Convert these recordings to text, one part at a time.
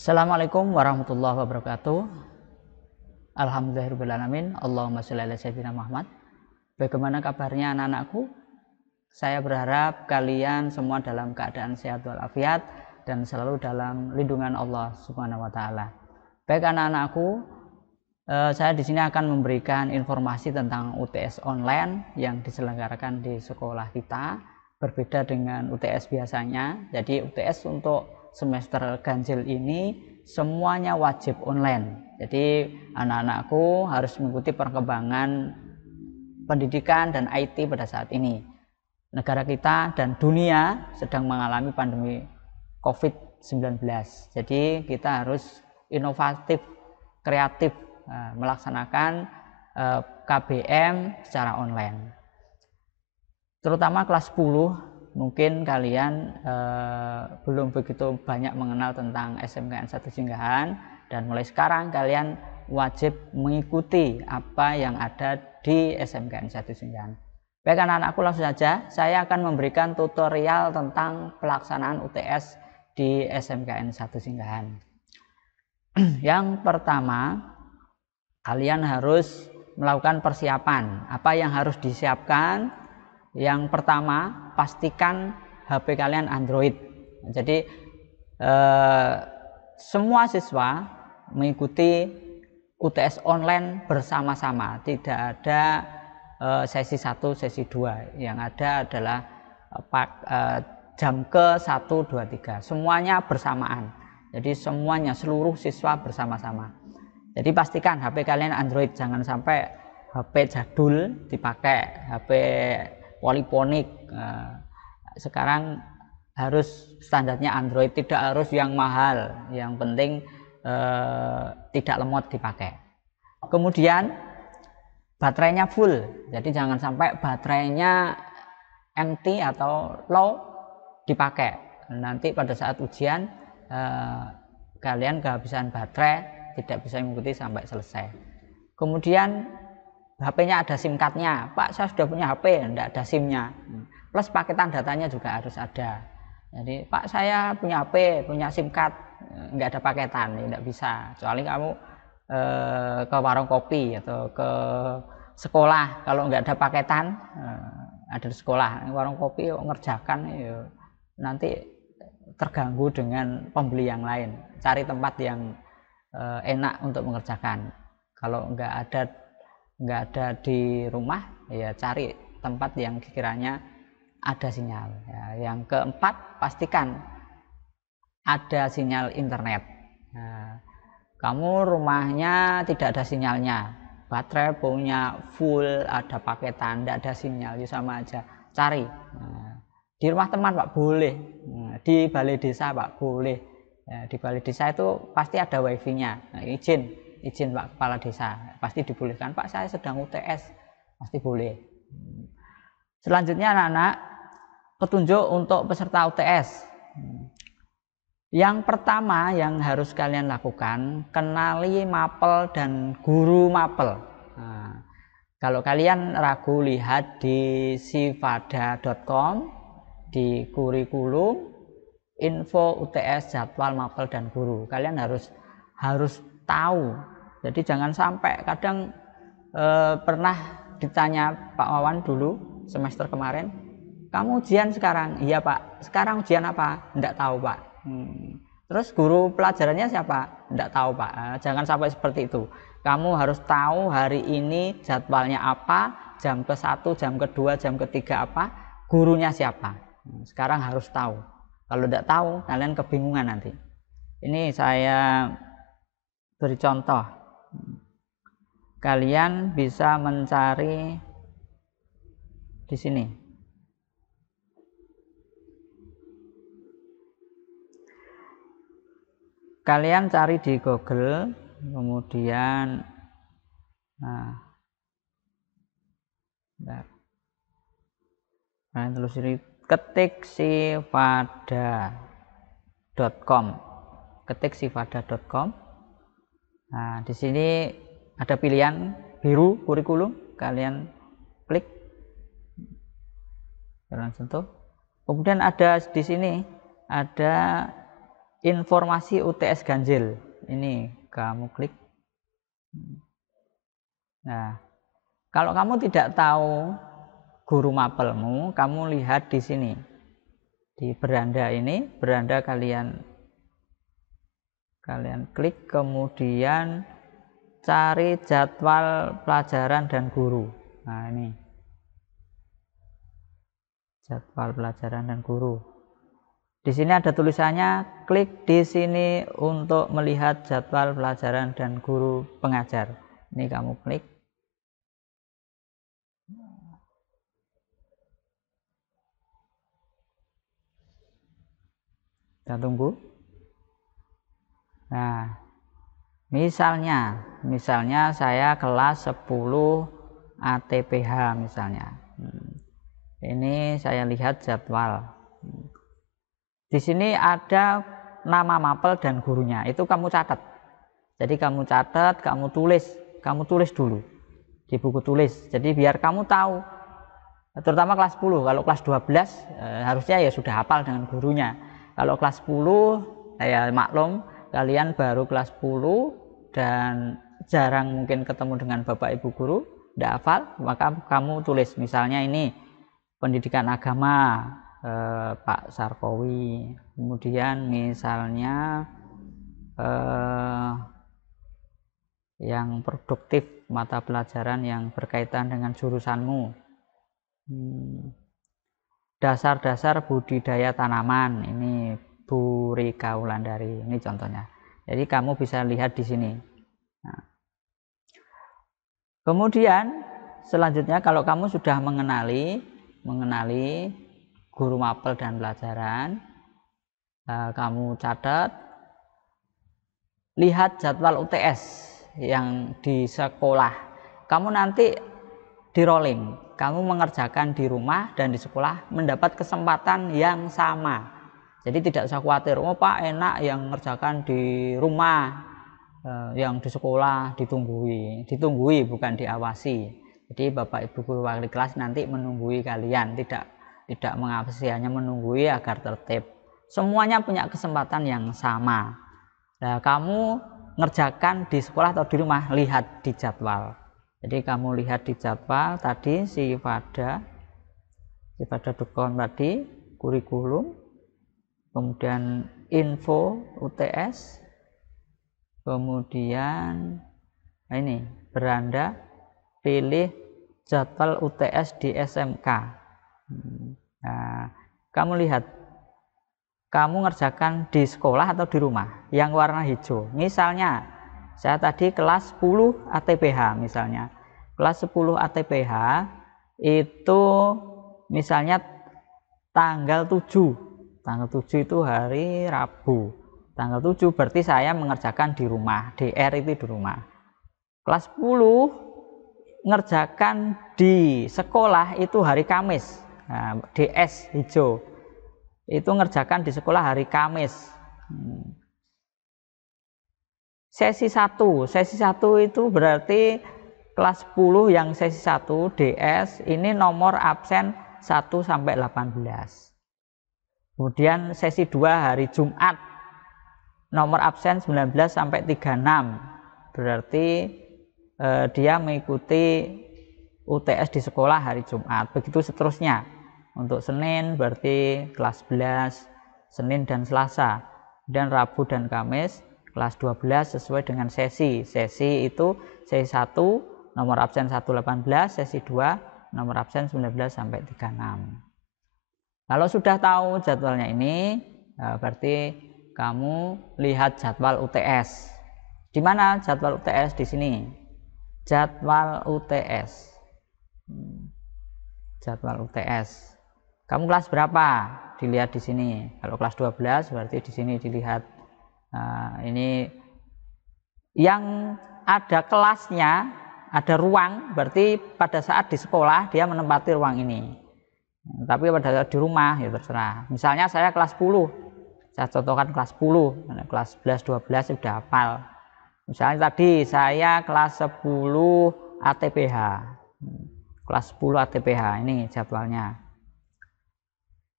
Assalamualaikum warahmatullahi wabarakatuh. Alhamdulillahirrahmanirrahim. Allahumma sholli ala sayyidina Muhammad. Bagaimana kabarnya anak-anakku? Saya berharap kalian semua dalam keadaan sehat walafiat dan selalu dalam lindungan Allah Subhanahu wa taala. Baik anak-anakku, saya di sini akan memberikan informasi tentang UTS online yang diselenggarakan di sekolah kita. Berbeda dengan UTS biasanya. Jadi UTS untuk semester ganjil ini semuanya wajib online. Jadi anak-anakku harus mengikuti perkembangan pendidikan dan IT pada saat ini. Negara kita dan dunia sedang mengalami pandemi COVID-19. Jadi kita harus inovatif, kreatif melaksanakan KBM secara online. Terutama kelas 10. Mungkin kalian belum begitu banyak mengenal tentang SMKN 1 Singgahan, dan mulai sekarang kalian wajib mengikuti apa yang ada di SMKN 1 Singgahan. Baik anak-anakku, langsung saja saya akan memberikan tutorial tentang pelaksanaan UTS di SMKN 1 Singgahan. Yang pertama, kalian harus melakukan persiapan. Apa yang harus disiapkan? Yang pertama, pastikan HP kalian Android. Jadi semua siswa mengikuti UTS online bersama-sama, tidak ada sesi 1, sesi 2. Yang ada adalah jam ke 1, 2, 3. Semuanya bersamaan. Jadi semuanya, seluruh siswa bersama-sama. Jadi pastikan HP kalian Android, jangan sampai HP jadul dipakai, HP poliponik. Sekarang harus standarnya Android, tidak harus yang mahal, yang penting tidak lemot dipakai. Kemudian baterainya full, jadi jangan sampai baterainya empty atau low dipakai. Nanti pada saat ujian kalian kehabisan baterai, tidak bisa mengikuti sampai selesai. Kemudian HP-nya ada SIM card-nya. Pak, saya sudah punya HP, tidak ada SIM-nya. Plus paketan datanya juga harus ada. Jadi, Pak, saya punya HP, punya SIM card, nggak ada paketan, tidak bisa. Kecuali kamu ke warung kopi atau ke sekolah. Kalau nggak ada paketan, ada di sekolah, warung kopi ngerjakan, nanti terganggu dengan pembeli yang lain. Cari tempat yang enak untuk mengerjakan. Kalau nggak ada di rumah, ya cari tempat yang kiranya ada sinyal. Ya, yang keempat, pastikan ada sinyal internet. Nah, kamu rumahnya tidak ada sinyalnya, baterai punya full, ada paketan, tidak ada sinyal, ya sama aja. Cari. Nah, di rumah teman Pak boleh, di balai desa Pak boleh. Ya, di balai desa itu pasti ada wifi-nya. Nah, izin Pak Kepala Desa, pasti dibolehkan. Pak, saya sedang UTS, pasti boleh. Selanjutnya anak-anak, petunjuk untuk peserta UTS. Yang pertama yang harus kalian lakukan, kenali mapel dan guru mapel. Nah, kalau kalian ragu, lihat di sivada.com, di kurikulum info UTS, jadwal mapel dan guru. Kalian harus tahu. Jadi jangan sampai, kadang pernah ditanya Pak Wawan dulu semester kemarin, kamu ujian sekarang? Iya Pak. Sekarang ujian apa? Enggak tahu Pak. Terus guru pelajarannya siapa? Enggak tahu Pak. Jangan sampai seperti itu. Kamu harus tahu hari ini jadwalnya apa, jam ke-1, jam ke-2, jam ke-3 apa, gurunya siapa. Sekarang harus tahu. Kalau enggak tahu, kalian kebingungan nanti. Ini saya beri contoh. Kalian bisa mencari di sini. Kalian cari di Google, kemudian kalian telusuri, ketik sivada.com. Ketik sivada.com. Nah, di sini ada pilihan biru kurikulum, kalian klik, kalian sentuh. Kemudian ada di sini ada informasi UTS ganjil. Ini kamu klik. Nah, kalau kamu tidak tahu guru mapelmu, kamu lihat di sini. Di beranda ini, beranda kalian klik, kemudian cari jadwal pelajaran dan guru. Nah, ini jadwal pelajaran dan guru. Di sini ada tulisannya, klik di sini untuk melihat jadwal pelajaran dan guru pengajar. Ini kamu klik. Kita tunggu. Nah, misalnya saya kelas 10 ATPH misalnya. Ini saya lihat jadwal. Di sini ada nama mapel dan gurunya. Itu kamu catat. Jadi kamu catat, kamu tulis dulu di buku tulis. Jadi biar kamu tahu. Terutama kelas 10. Kalau kelas 12 harusnya ya sudah hafal dengan gurunya. Kalau kelas 10 saya maklum kalian baru kelas 10 dan jarang mungkin ketemu dengan bapak ibu guru, tidak hafal, maka kamu tulis misalnya ini pendidikan agama Pak Sarkowi, kemudian misalnya yang produktif, mata pelajaran yang berkaitan dengan jurusanmu, dasar-dasar budidaya tanaman, ini Bu Rika Wulandari, ini contohnya. Jadi kamu bisa lihat di sini. Nah, kemudian selanjutnya kalau kamu sudah mengenali guru mapel dan pelajaran, kamu catat, lihat jadwal UTS yang di sekolah. Kamu nanti di rolling, kamu mengerjakan di rumah dan di sekolah mendapat kesempatan yang sama. Jadi tidak usah khawatir, oh Pak enak yang mengerjakan di rumah, yang di sekolah ditunggui bukan diawasi. Jadi Bapak Ibu guru wali kelas nanti menunggui kalian, tidak mengawasi, hanya menunggui agar tertib. Semuanya punya kesempatan yang sama. Nah, kamu ngerjakan di sekolah atau di rumah, lihat di jadwal. Jadi kamu lihat di jadwal tadi sifada.com tadi, kurikulum, kemudian info UTS, kemudian ini beranda, pilih jadwal UTS di SMK. Nah, kamu lihat, kamu ngerjakan di sekolah atau di rumah, yang warna hijau. Misalnya saya tadi kelas 10 ATPH misalnya. Kelas 10 ATPH itu misalnya tanggal 7. Tanggal 7 itu hari Rabu. Tanggal 7 berarti saya mengerjakan di rumah, DR itu di rumah. Kelas 10 ngerjakan di sekolah itu hari Kamis. Nah, DS hijau. Itu ngerjakan di sekolah hari Kamis. Sesi 1 itu berarti kelas 10 yang sesi 1 DS ini nomor absen 1 sampai 18. Kemudian sesi 2 hari Jumat nomor absen 19 sampai 36. Berarti dia mengikuti UTS di sekolah hari Jumat. Begitu seterusnya. Untuk Senin berarti kelas 11, Senin dan Selasa. Dan Rabu dan Kamis kelas 12 sesuai dengan sesi. Sesi itu sesi 1 nomor absen 118, sesi 2 nomor absen 19 sampai 36. Kalau sudah tahu jadwalnya ini, berarti kamu lihat jadwal UTS. Di mana jadwal UTS? Di sini. Jadwal UTS. Jadwal UTS. Kamu kelas berapa? Dilihat di sini. Kalau kelas 12 berarti di sini dilihat. Nah, ini yang ada kelasnya, ada ruang, berarti pada saat di sekolah dia menempati ruang ini. Tapi pada saat di rumah ya terserah. Misalnya saya kelas 10. Saya contohkan kelas 10, kelas 11, 12 sudah hafal. Misalnya tadi saya kelas 10 ATPH. Kelas 10 ATPH ini jadwalnya.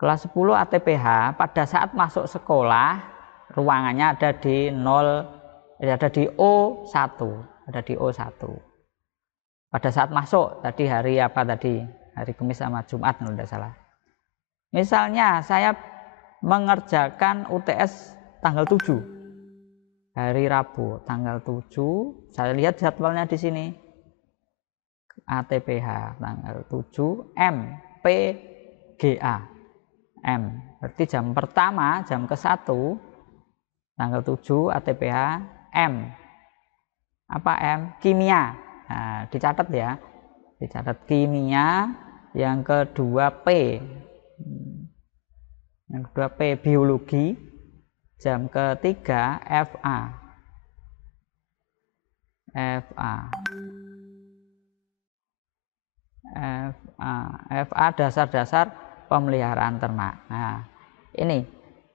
Kelas 10 ATPH pada saat masuk sekolah ruangannya ada di 0, ada di O1, ada di O1. Pada saat masuk tadi hari apa tadi? Hari Kamis sama Jumat kalau tidak salah. Misalnya saya mengerjakan UTS tanggal 7. Hari Rabu tanggal 7, saya lihat jadwalnya di sini. ATPH tanggal 7 MPGA. M berarti jam pertama, jam ke-1 tanggal 7 ATPH M. Apa M? Kimia. Nah, dicatat ya. Dicatat kimia, yang kedua P. Yang kedua P biologi. Jam ketiga FA. FA dasar-dasar pemeliharaan ternak. Nah, ini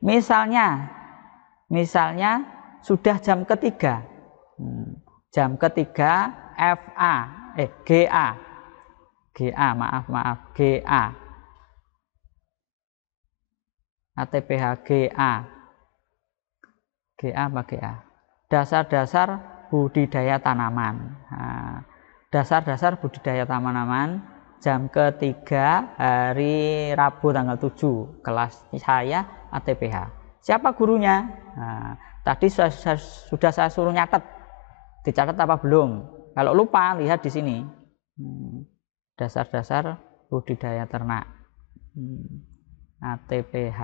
misalnya sudah jam ketiga. Jam ketiga FA, GA, maaf, GA. ATPH GA. GA apa GA? Dasar-dasar budidaya tanaman. Nah, dasar-dasar budidaya tanaman jam ketiga hari Rabu tanggal 7, kelas saya ATPH. Siapa gurunya? Nah, tadi sudah saya suruh nyatet. Dicatat apa belum? Kalau lupa lihat di sini. Dasar-dasar budidaya ternak. ATPH.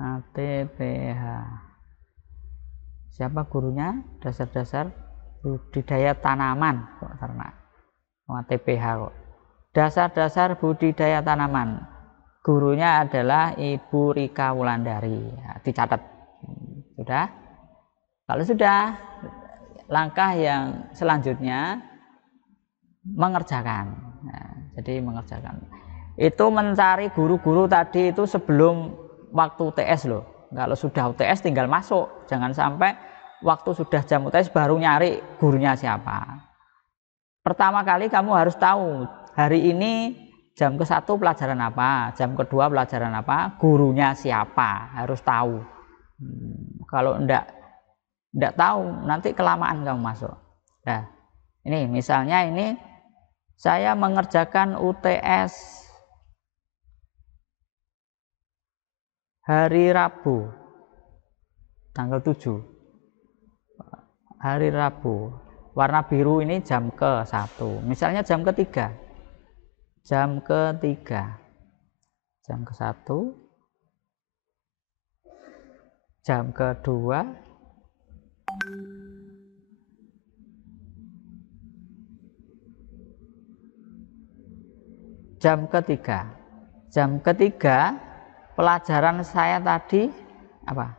ATPH. Siapa gurunya? Dasar-dasar budidaya tanaman kok ternak. ATPH kok. Dasar-dasar budidaya tanaman. Gurunya adalah Ibu Rika Wulandari. Nah, dicatat. Sudah? Kalau sudah, langkah yang selanjutnya mengerjakan. Nah, jadi mengerjakan. Itu mencari guru-guru tadi itu sebelum waktu UTS loh. Kalau sudah UTS tinggal masuk. Jangan sampai waktu sudah jam UTS baru nyari gurunya siapa. Pertama kali kamu harus tahu hari ini jam ke-1 pelajaran apa, jam kedua pelajaran apa, gurunya siapa, harus tahu. Kalau enggak tahu nanti kelamaan kamu masuk. Nah, ini misalnya ini saya mengerjakan UTS hari Rabu tanggal 7. Hari Rabu. Warna biru ini jam ke-1. Misalnya jam ketiga. Jam ketiga. Jam ke-1. Jam kedua. Jam ketiga. Jam ketiga pelajaran saya tadi apa?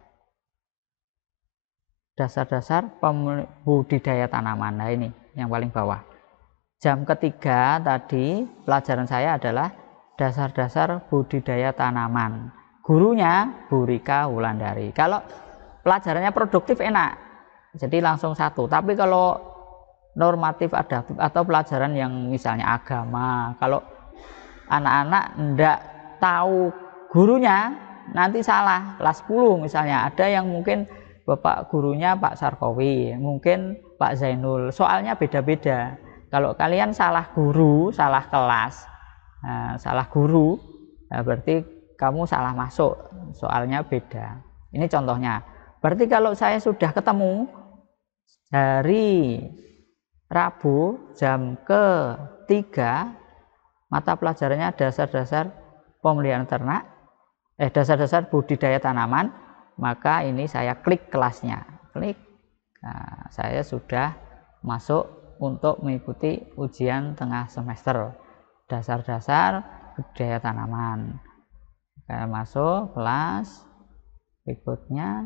Dasar-dasar budidaya tanaman. Nah, ini yang paling bawah. Jam ketiga tadi pelajaran saya adalah dasar-dasar budidaya tanaman. Gurunya Bu Rika Wulandari. Kalau pelajarannya produktif enak, jadi langsung 1. Tapi kalau normatif adaptif atau pelajaran yang misalnya agama, kalau anak-anak enggak tahu gurunya nanti salah. Kelas 10 misalnya ada yang mungkin bapak gurunya Pak Sarkowi, mungkin Pak Zainul, soalnya beda-beda. Kalau kalian salah guru, salah kelas, salah guru, berarti kamu salah masuk, soalnya beda. Ini contohnya. Berarti kalau saya sudah ketemu hari Rabu jam ke-3, mata pelajarannya dasar-dasar pemeliharaan ternak, dasar-dasar budidaya tanaman, maka ini saya klik kelasnya, klik. Nah, saya sudah masuk untuk mengikuti ujian tengah semester dasar-dasar budidaya tanaman. Saya masuk kelas, berikutnya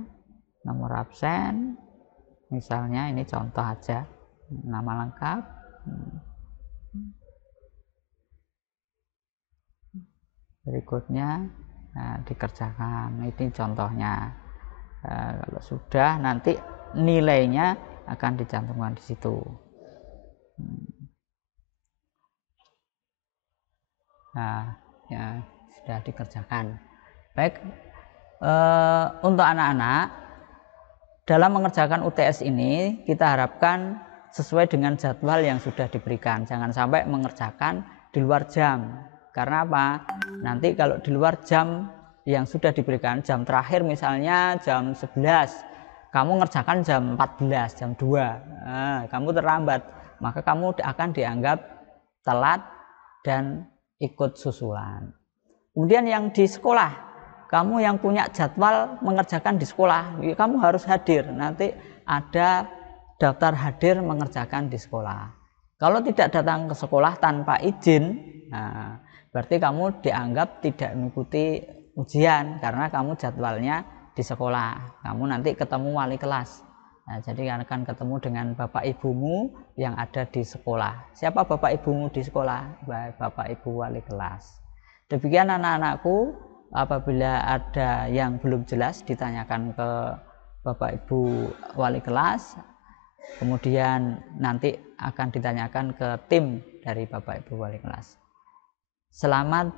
nomor absen, misalnya ini contoh aja, nama lengkap, berikutnya dikerjakan. Ini contohnya. Kalau sudah nanti nilainya akan dicantumkan di situ. Nah, ya sudah dikerjakan. Baik, untuk anak-anak dalam mengerjakan UTS ini kita harapkan sesuai dengan jadwal yang sudah diberikan. Jangan sampai mengerjakan di luar jam. Karena apa? Nanti kalau di luar jam yang sudah diberikan, jam terakhir misalnya jam 11, kamu ngerjakan jam 14, jam 2, kamu terlambat, maka kamu akan dianggap telat dan ikut susulan. Kemudian yang di sekolah, kamu yang punya jadwal mengerjakan di sekolah, kamu harus hadir. Nanti ada daftar hadir mengerjakan di sekolah. Kalau tidak datang ke sekolah tanpa izin, nah, berarti kamu dianggap tidak mengikuti ujian karena kamu jadwalnya di sekolah. Kamu nanti ketemu wali kelas. Nah, jadi akan ketemu dengan bapak ibumu yang ada di sekolah. Siapa bapak ibumu di sekolah? Bapak ibu wali kelas. Demikian anak-anakku, apabila ada yang belum jelas ditanyakan ke bapak ibu wali kelas, kemudian nanti akan ditanyakan ke tim dari bapak ibu wali kelas. Selamat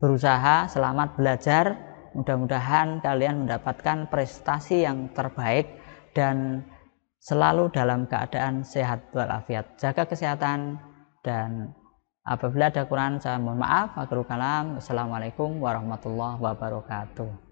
berusaha, selamat belajar. Mudah-mudahan kalian mendapatkan prestasi yang terbaik dan selalu dalam keadaan sehat walafiat. Jaga kesehatan, dan apabila ada kurang saya mohon maaf. Akhirul kalam. Wassalamualaikum warahmatullahi wabarakatuh.